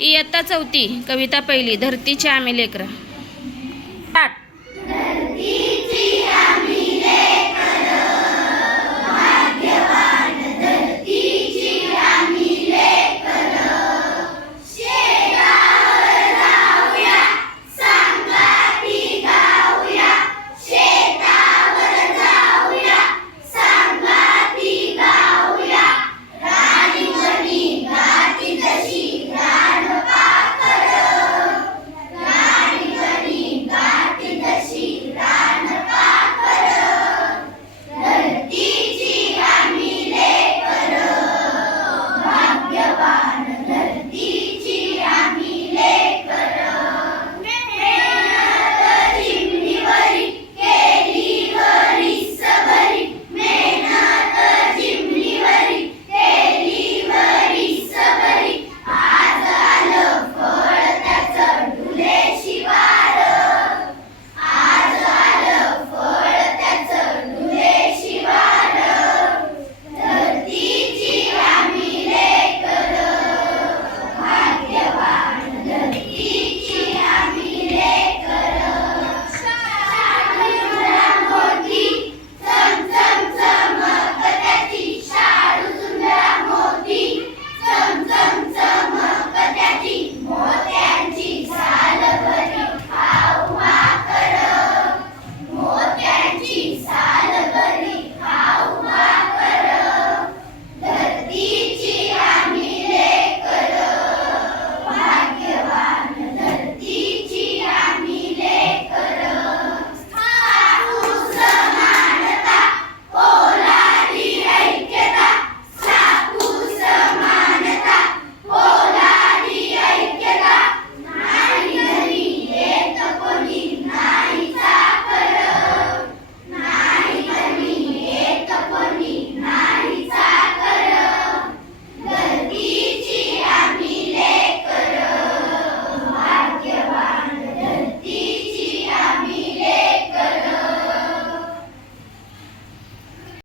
इयत्ता चौथी कविता पहिली धरतीच्या आम्ही लेकरं. टाट